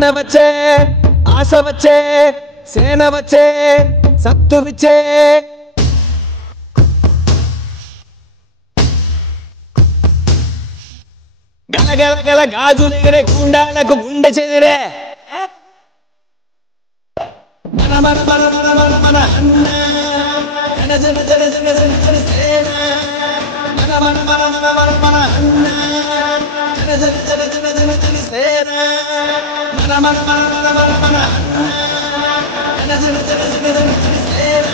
అన్న వచ్చే ఆశ వచ్చే సేన వచ్చే సత్తు విచ్చే గలగల గల గాజులెగరే గుండాలకు గుండె చెదిరే మన మన మన మన మన మన అన్న జన జన జన జన జన జన సేన మన మన మన మన మన మన అన్న జన జన జన జన జన జన సేన మన మన మన మన మన మన అన్న జన జన జన జన జన జన సేన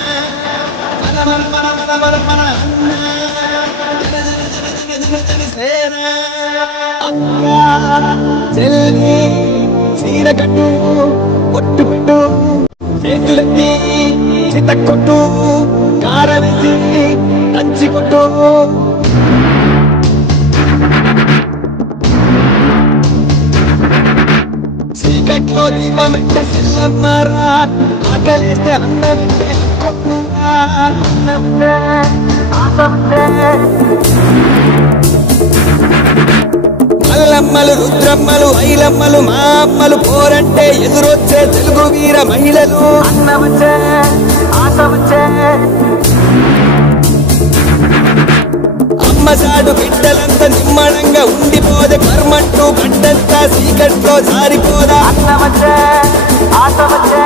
మన మన మన మన మన మన అన్న జన జన జన జన జన జన సేన అక్క చెల్లి చీర కట్టు ఒట్టు పెట్టు చేతులెత్తి చిత కొట్టు కారవేసి దంచి కొట్టు చీకట్లో దీపమెట్టే సెల్లమ్మారా ఆకలేస్తే అన్నమిట్టే కొట్టురా అన్నమిట్టే ఆసమిట్టే మల్లమ్మలు రుద్రమ్మలు ఐలమ్మలు మా అమ్మలు పోరంటే ఎదురొచ్చే తెలుగు వీర మహిళలు అన్న వచ్చే ఆశ వచ్చే అమ్మ సాడు బిడ్డలంతా నిమ్మడంగా ఉండిపోదే కర్మంటూ గడ్డంతా చీకట్లో జారిపోదా అన్న వచ్చే ఆశ వచ్చే